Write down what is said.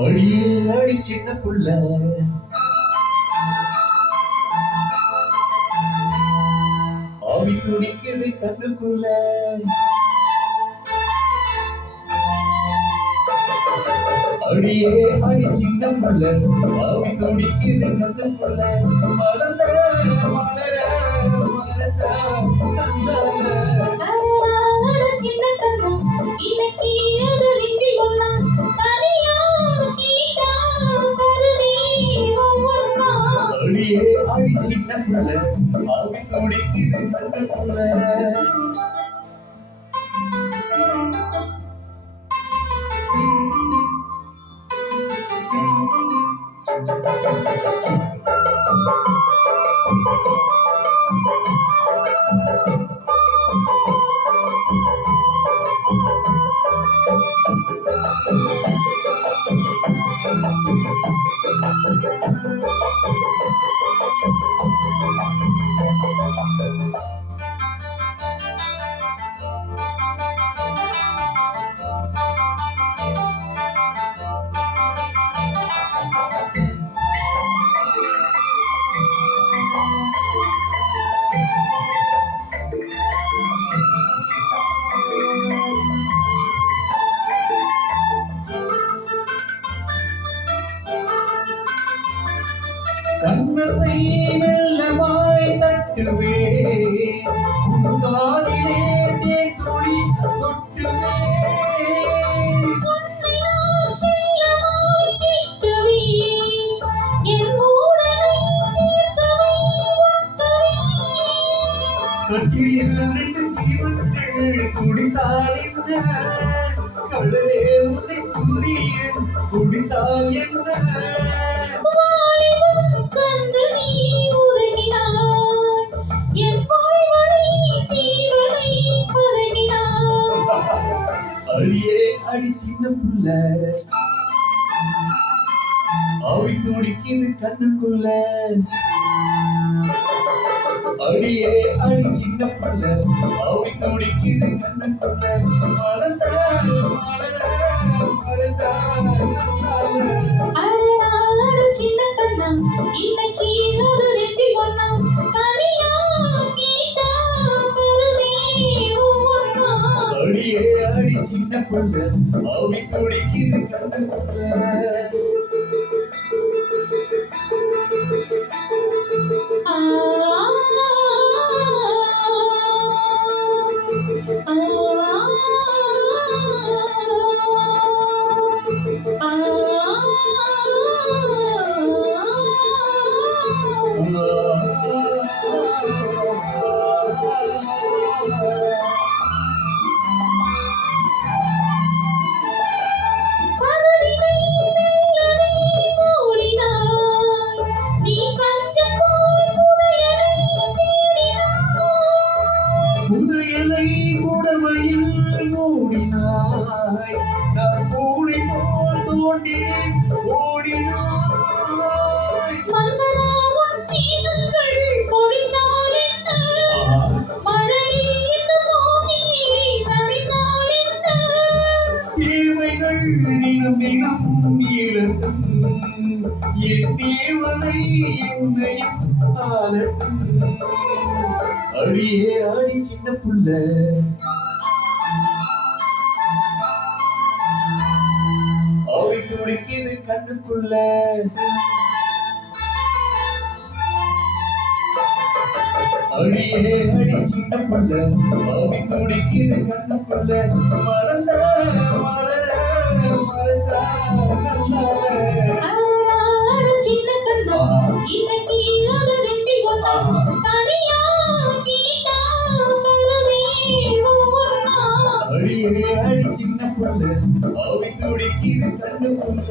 அடியே அடி சின்ன புள்ள ஆவி துடிக்குது கண்ணுக்குள்ள அடியே அடி சின்ன புள்ள ஆவி துடிக்குது கண்ணுக்குள்ள மலர்ந்த மலர மலச்சா அடியே அடி சின்ன புள்ள ஆவி துடிக்குது கண்ணுக்குள்ள கண்ணத்தை மெல்லமாய் தட்டுவே காதிலே தேத்துளி கொட்டுவே கட்டியில் 2 ஜீவன்கள் குடித்தால் என்ன கடலே உன்னை சூரியன் குடித்தால் என்ன அடியே அடி சின்ன புள்ள ஆவி துடிக்குது கண்ணுக்குள்ள அடியே அடி சின்ன புள்ள ஆவி துடிக்குது கண்ணுக்குள்ள மலர்ந்த மலர மலர்ந்தா சின்ன கண்ணா இன்னைக்கு ஒரு ரெட்டி ஒண்ணா தனியா கேட்டா தருவே ஒண்ணா அடியே அடி சின்ன புள்ள ஆவி துடிக்குது கண்ணுக்குள்ள புதையலை புடவையில் மூடினாய் நான் பூனை போல் தோண்டினேன் ஓடினாய் தேவைகள் தினம் தினம் நீளட்டும் என் தேவதை என்னையும் ஆளட்டும் அடியே அடி சின்ன புள்ள ஆவி துடிக்குது கண்ணுக்குள்ள அடியே அடி சின்ன புள்ள ஆவி துடிக்குது கண்ணுக்குள்ள மலர்ந்த மலர மலர்ந்தா சின்ன கண்ணா இன்னைக்கு ஒரு ரெட்டி ஒண்ணா தனியா கேட்டா தருவே ஒண்ணா அடியே அடி சின்ன புள்ள ஆவி துடிக்குது கண்ணுக்குள்ள